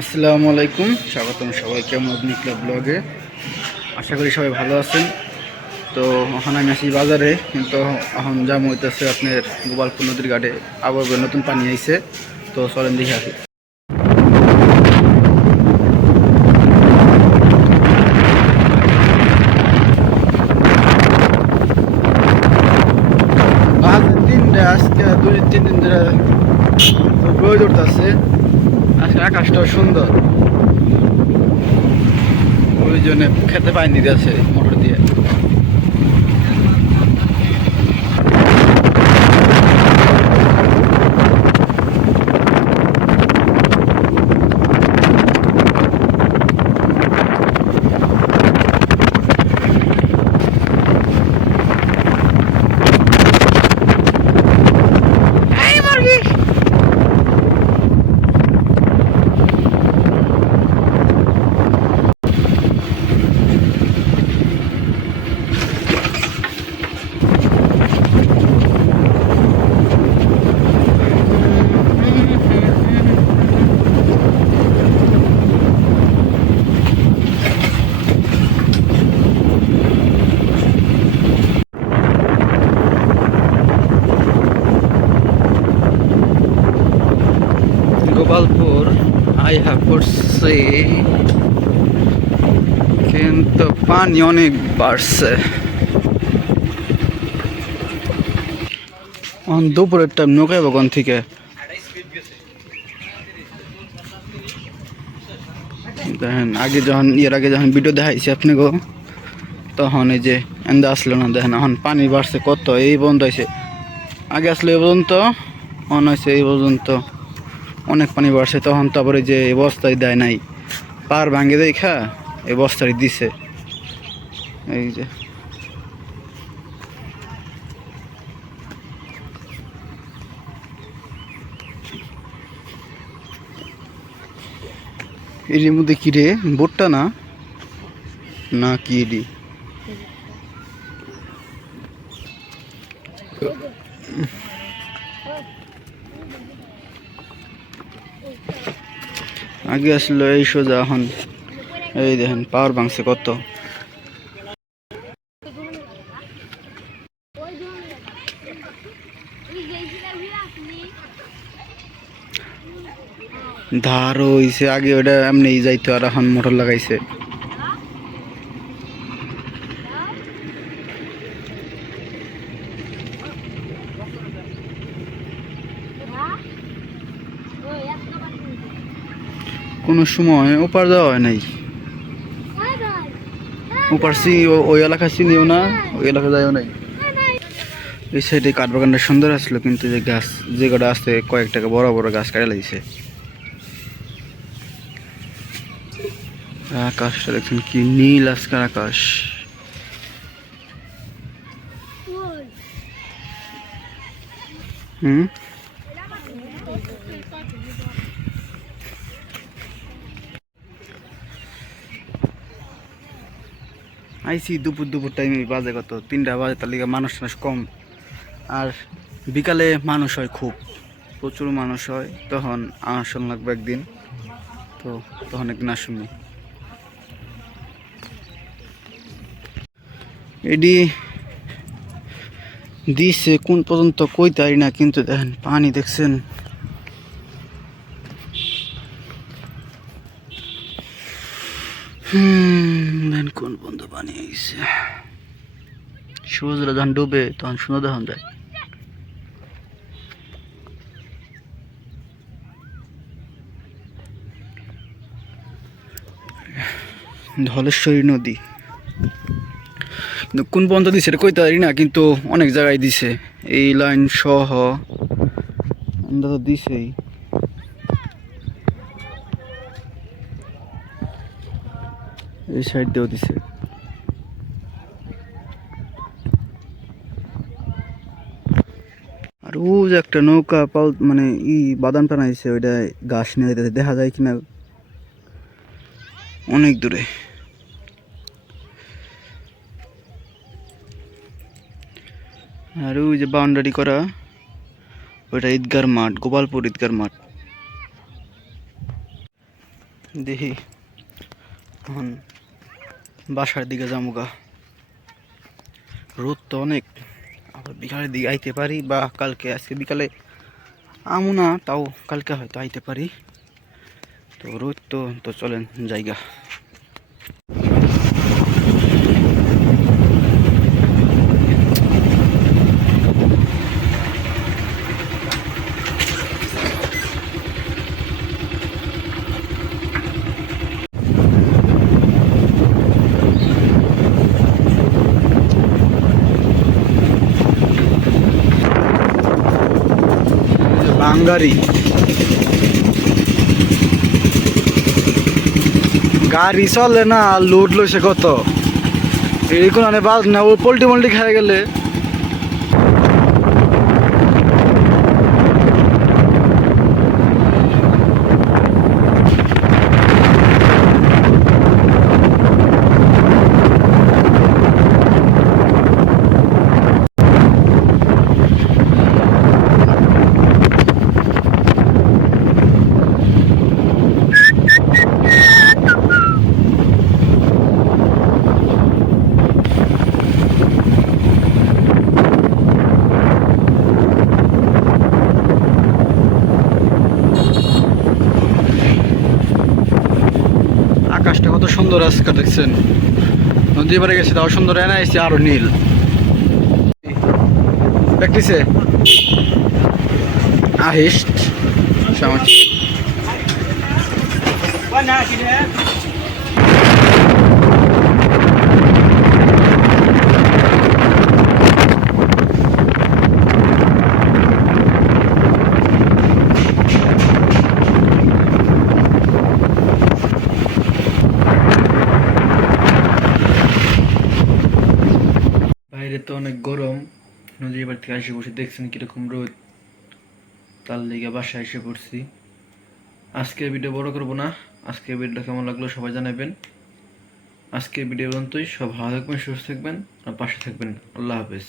আসসালামু আলাইকুম, স্বাগতম সবাইকে আমার নিকলা ব্লগে? আশা করি সবাই ভালো আছেন। তো এখন আমি আছি বাজারে, কিন্তু এখন যা হইতেছে আপনার গোপালপুর নদীর ঘাটে। আবার নতুন পানি আইছে, তো চলেন দেখে আসি। আজকে দুই, তিন দিন ধরে রোদ উঠতেছে। আজকে আকাশটাও সুন্দর। ওই জন্য খেতে পায়নি গেছে মোটর দিয়ে গোপালপুর আইহা পড়ছে কিন্তু পানি অনেক বাড়ছে। দুপুরের টাইম নৌকায় বাগান থেকে? দেখেন, আগে যখন এর আগে যখন ভিডিও দেখাইছি আপনি গো তখন এই যে এন্দা আসলো না, দেখেন এখন পানি বাড়ছে কত, এই পর্যন্ত হয়েছে আগে আসলো এই পর্যন্ত অন হয়েছে এই পর্যন্ত। অনেক পানি বাড়ছে, তখন তারপরে যে এই বস্তায় দেয় নাই। পার ভাঙে দেখা, এই বস্তায় দিছে। এই যে। এর মধ্যে কি রে? বোটটা না? না কি এডি? আগে আসলো, এই সোজা এখন। এই দেখেন, পাওয়ার ভাঙছে কত। ধার হইছে, আগে ওটা এমনি যাইতো আর এখন মোটর লাগাইছে। কোনো সময় ওপার যাওয়া হয় নাই। ওপার ও- ওই এলাকা চিনিও না, ওই এলাকা যাইও নাই। এই সাইডে কাঠবাগানটা সুন্দর আসলো, কিন্তু যে গাছ, যে কটা আসতে কয়েক টাকা বড় বড় গাছ কাটা লাগিয়েছে আকাশটা দেখছেন কি নীল আজকের আকাশ। হুম? আইসি দুপুর দুপুর টাইমে বাজে কত? তিনটা বাজে, তার লিগে মানুষ টানুষ কম। আর বিকালে মানুষ হয় খুব। প্রচুর মানুষ হয়, তখন আসন লাগবে একদিন। তো তখন একদিন আসুন। এডি দিছে কোন পর্যন্ত কই তারি না, কিন্তু দেখেন, পানি দেখছেন। দেখেন কোন পানি আইছে সূর্যটা যখন ডুবে তখন সুন্দর দেখা যায় ধলেশ্বরী নদী। কিন্তু কোন পর্যন্ত দিছে এটা কইতে পারি না কিন্তু অনেক জায়গায় দিছে। এই লাইন সহ আমরা তো দিছেই। এই সাইড দিয়েও দিছে। আর ও যে একটা নৌকা পাল মানে ই বাদাম টানাইছে ওইটা গাছ নিয়ে যেতে দেখা যায় কিনা অনেক দূরে। আর ওই যে বাউন্ডারি করা, ওইটা ঈদগার মাঠ, গোপালপুর ঈদগার মাঠ। দেখি। এখন বাসার দিকে যামুগা রোদ তো অনেক। আবার বিকালের দিকে আইতে পারি বা কালকে, আজকে বিকালে আমু না, তাও কালকে হয়তো আইতে পারি। তো রোদ তো তো চলেন জায়গা বাঙ্গারি গাড়ি চলে না লোড লইছে কত? এরকম কোন বাদ না, ও পোল্ট্রি মোল্ট্রি খেয়ে গেলে আকাশটা কত সুন্দর আজকে দেখছেন। নদী পারে গেছে, তাও সুন্দর এনে এসে আরও নীল। দেখতেছে? আহিস্ট সমাজ বাইরে তো অনেক গরম নদীর এবার থেকে আসে বসে দেখছেন কীরকম রোদ। তার লেগে বাসায় এসে পড়ছি। আজকের ভিডিও বড় করব না। আজকের ভিডিও কেমন লাগল সবাই জানাবেন। আজকের ভিডিও পর্যন্তই। সব ভালো থাকবেন, সুস্থ থাকবেন, আর পাশে থাকবেন। আল্লাহ হাফেজ।